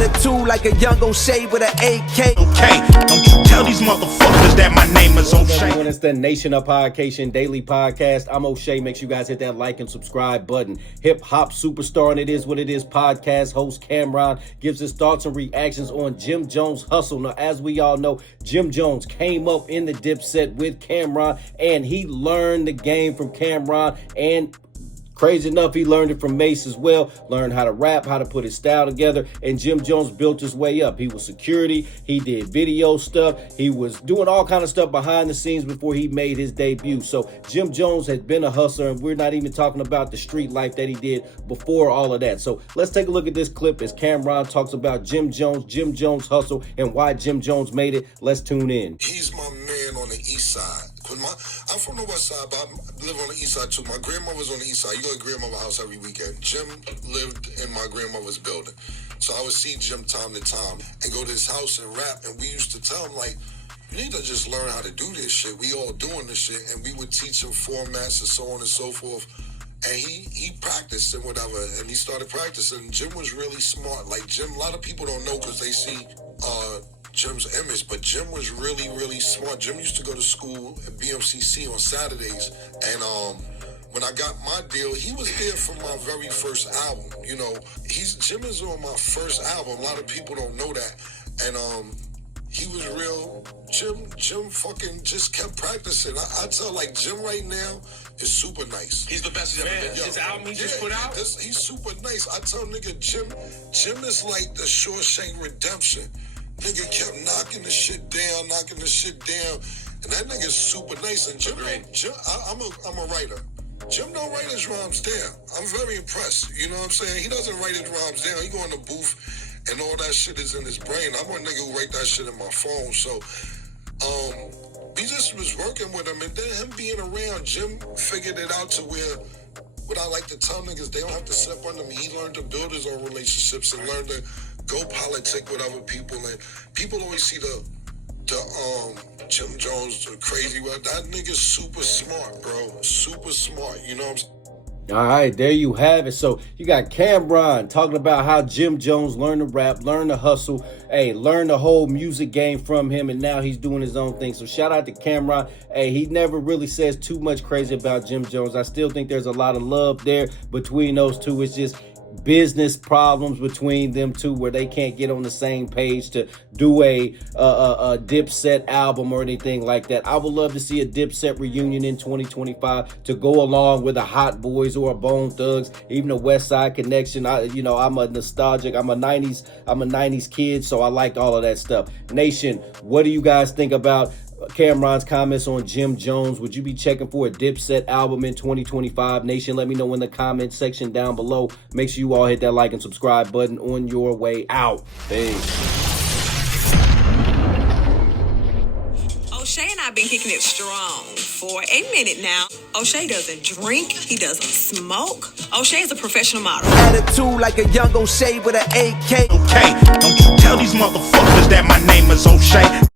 Attitude like a young O'Shea with an AK. Okay, don't you tell these motherfuckers that my name is O'Shea. Everyone, it's the Nation of Podcation Daily Podcast. I'm O'Shea. Make sure you guys hit that like and subscribe button. Hip hop superstar and It Is What It Is podcast host Cameron gives his thoughts and reactions on Jim Jones' hustle. Now, as we all know, Jim Jones came up in the Dipset with Cameron, and he learned the game from Cameron, and crazy enough, he learned it from Mace as well. Learned how to rap, how to put his style together, and Jim Jones built his way up. He was security, he did video stuff, he was doing all kind of stuff behind the scenes before he made his debut. So Jim Jones has been a hustler, and we're not even talking about the street life that he did before all of that. So let's take a look at this clip as Cameron talks about Jim Jones' hustle, and why Jim Jones made it. Let's tune in. He's my man on the east side. I'm from the west side, but I live on the east side too. My grandmother's on the east side. You go to grandmother's house every weekend. Jim lived in my grandmother's building. So I would see Jim time to time and go to his house and rap. And we used to tell him, like, you need to just learn how to do this shit. We all doing this shit. And we would teach him formats and so on and so forth. And he practiced and whatever. And he started practicing. Jim was really smart. Like, Jim, a lot of people don't know because they see Jim's image, but Jim was really, really smart. Jim used to go to school at BMCC on Saturdays, and when I got my deal, he was there for my very first album. You know, Jim is on my first album. A lot of people don't know that, and he was real. Jim fucking just kept practicing. I tell, like, Jim right now is super nice. He's the best he's ever been. His album he just put out? He's super nice. I tell nigga, Jim is like the Shawshank Redemption. Nigga kept knocking the shit down, and that nigga's super nice. And Jim, I'm a writer. Jim don't write his rhymes down. I'm very impressed. You know what I'm saying? He doesn't write his rhymes down. He go in the booth, and all that shit is in his brain. I'm a nigga who write that shit in my phone. So, we just was working with him, and then him being around, Jim figured it out to where, what I like to tell niggas, they don't have to step under me. He learned to build his own relationships and learn to go politic with other people. And people always see the Jim Jones, the crazy one. That nigga's super smart, bro. Super smart. You know what I'm saying? All right, there you have it. So you got Cameron talking about how Jim Jones learned to rap, learned to hustle, learned the whole music game from him, and now he's doing his own thing. So shout out to Cameron. He never really says too much crazy about Jim Jones. I still think there's a lot of love there between those two. It's just business problems between them two where they can't get on the same page to do a Dipset album or anything like that. I would love to see a Dipset reunion in 2025 to go along with the Hot Boys or a Bone Thugs, even a West Side Connection. I'm a nostalgic. I'm a 90s kid, so I like all of that stuff. Nation, what do you guys think about Cameron's comments on Jim Jones? Would you be checking for a Dipset album in 2025? Nation, let me know in the comment section down below. Make sure you all hit that like and subscribe button on your way out. Peace. O'Shea and I have been kicking it strong for a minute now. O'Shea doesn't drink. He doesn't smoke. O'Shea is a professional model. Attitude like a young O'Shea with an AK. Okay, don't you tell these motherfuckers that my name is O'Shea.